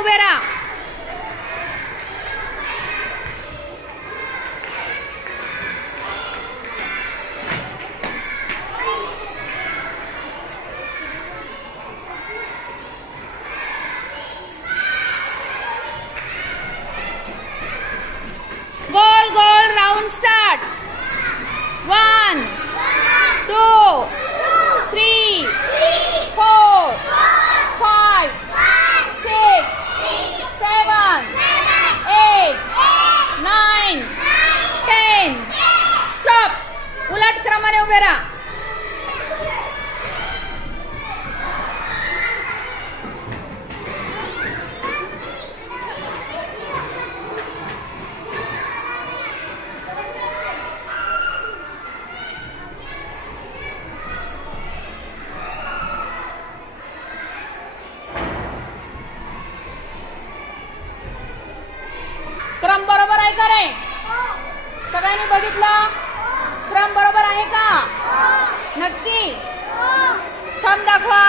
उभे राहा. गोल गोल round start. 1 2 3 4 5 6 7 8 9 10. Stop. उलट क्रमाने उभे राहा. क्रम बरोबर आहे का रे? सगळ्यांनी बघितलं? क्रम बरोबर आहे का? नक्की? थंब दाखवा.